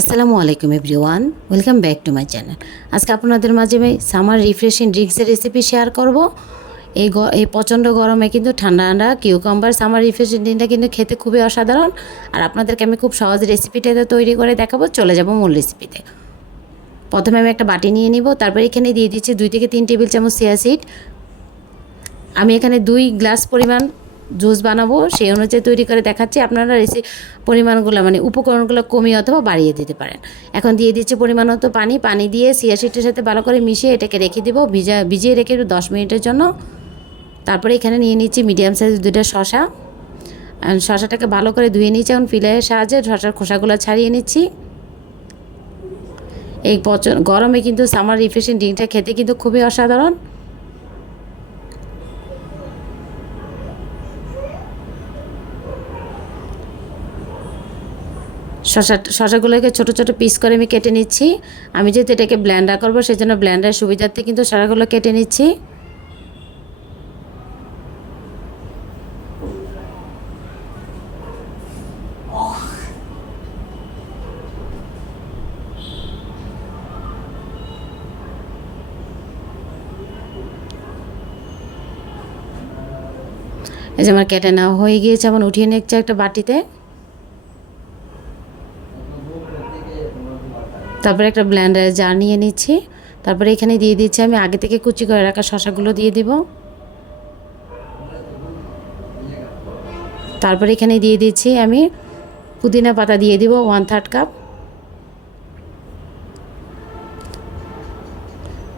আসসালামু আলাইকুম everyone, welcome back to my channel. আজকে আপনাদের মাঝে আমি সামার রিফ্রেশিং ড্রিঙ্কসের রেসিপি শেয়ার করব। এই প্রচণ্ড গরমে কিন্তু ঠান্ডা ঠান্ডা কিউকাম্বার সামার রিফ্রেশিং ড্রিঙ্কটা কিন্তু খেতে খুবই অসাধারণ। আর আপনাদেরকে আমি খুব সহজ রেসিপিটা তৈরি করে দেখাবো। চলে যাব মূল রেসিপিতে। প্রথমে আমি একটা বাটি নিয়ে নিব, তারপর এখানে দিয়ে দিচ্ছি 2 থেকে 3 টেবিল চামচ চিয়া সিড। আমি এখানে 2 গ্লাস পরিমাণ জুস বানাবো, সেই অনুযায়ী তৈরি করে দেখাচ্ছি। আপনারা পরিমাণগুলো উপকরণগুলো কমিয়ে অথবা বাড়িয়ে দিতে পারেন। এখন দিয়ে দিচ্ছি পরিমাণ মতো পানি দিয়ে চিয়া সিডের সাথে ভালো করে মিশিয়ে এটাকে রেখে দেবো, ভিজিয়ে রেখে 10 মিনিটের জন্য। তারপরে এখানে নিয়ে নিচ্ছি মিডিয়াম সাইজ 2টা শসা। শসাটাকে ভালো করে ধুয়ে নিচ্ছি, এখন ফিলের সাহায্যে শসার খোসাগুলো ছাড়িয়ে নিচ্ছি। এই গরমে কিন্তু সামার রিফ্রেশিং ড্রিঙ্কটা খেতে কিন্তু খুবই অসাধারণ। শসাগুলোকে ছোট ছোট পিস করে আমি কেটে নিচ্ছি। আমি যেহেতু এটাকে ব্লেন্ডার করবো, সেই জন্য ব্লেন্ডারের সুবিধার্থে কিন্তু শসাগুলো কেটে নিচ্ছি। এই যে আমার কেটে নেওয়া হয়ে গিয়েছে, এখন উঠিয়ে নিচ্ছি একটা বাটিতে। তারপরে একটা ব্লেন্ডারে জার নিয়ে নিচ্ছি। তারপরে এখানে দিয়ে দিচ্ছি আমি আগে থেকে কুচি করে রাখা শসাগুলো দিয়ে দিব। তারপরে এখানে দিয়ে দিচ্ছি আমি পুদিনা পাতা দিয়ে দিব 1/3 কাপ।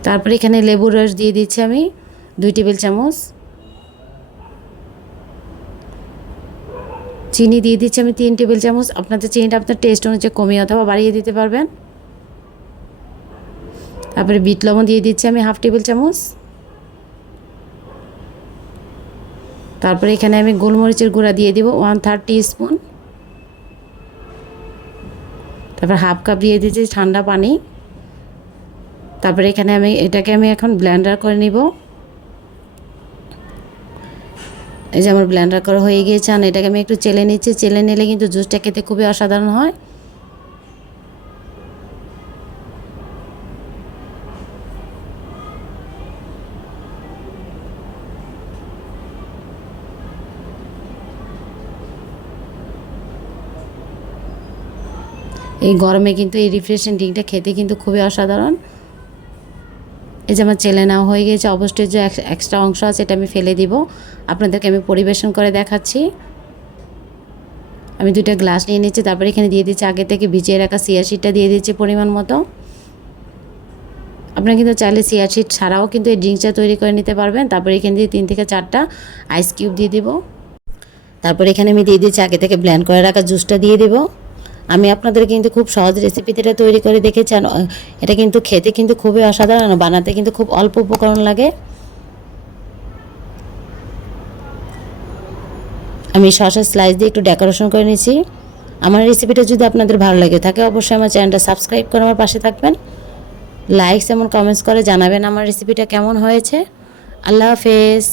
তারপরে এখানে লেবুর রস দিয়ে দিচ্ছি আমি 2 টেবিল চামচ। চিনি দিয়ে দিচ্ছি আমি 3 টেবিল চামচ। আপনাদের চিনিটা আপনার টেস্ট অনুযায়ী কমিয়ে অথবা বাড়িয়ে দিতে পারবেন। তারপরে বিট লবণ দিয়ে দিচ্ছি আমি 1/2 টেবিল চামচ। তারপরে এখানে আমি গোলমরিচের গুঁড়া দিয়ে দিব 1/3 টিস্পুন। তারপর 1/2 কাপ দিয়ে দিচ্ছি ঠান্ডা পানি। তারপরে এখানে এটাকে আমি এখন ব্লেন্ডার করে নিব। এই যে আমার ব্লেন্ডার করা হয়ে গিয়েছে, আর এটাকে আমি একটু চেলে নিচ্ছি। চেলে নিলে কিন্তু জুসটা খেতে খুবই অসাধারণ হয়। এই গরমে কিন্তু এই রিফ্রেশিং ড্রিঙ্কটা খেতে কিন্তু খুবই অসাধারণ। এই যে আমার চেলে নেওয়া হয়ে গিয়েছে, অবশ্যই যে এক্সট্রা অংশ আছে এটা আমি ফেলে দিব। আপনাদেরকে আমি পরিবেশন করে দেখাচ্ছি। আমি 2টা গ্লাস নিয়ে নিচ্ছি। তারপরে এখানে দিয়ে দিচ্ছি আগে থেকে ভিজিয়ে রাখা চিয়া সিডটা দিয়ে দিচ্ছি পরিমাণ মতো। আপনারা কিন্তু চাইলে চিয়া সিড ছাড়াও কিন্তু এই ড্রিঙ্কসটা তৈরি করে নিতে পারবেন। তারপরে এখানে দিয়ে 3 থেকে 4টা আইস কিউব দিয়ে দিব। তারপরে এখানে আমি দিয়ে দিচ্ছি আগে থেকে ব্লেন্ড করে রাখা জুসটা দিয়ে দিব। আমি আপনাদের কিন্তু খুব সহজ রেসিপিতে এটা তৈরি করে দেখেছি। এটা কিন্তু খেতে কিন্তু খুবই অসাধারণ, বানাতে কিন্তু খুব অল্প উপকরণ লাগে। আমি শসা স্লাইস দিয়ে একটু ডেকোরেশন করে নিয়েছি। আমার রেসিপিটা যদি আপনাদের ভালো লাগে থাকে, অবশ্যই আমার চ্যানেলটা সাবস্ক্রাইব করে আমার পাশে থাকবেন। লাইকস এবং কমেন্টস করে জানাবেন আমার রেসিপিটা কেমন হয়েছে। আল্লাহ হাফেজ।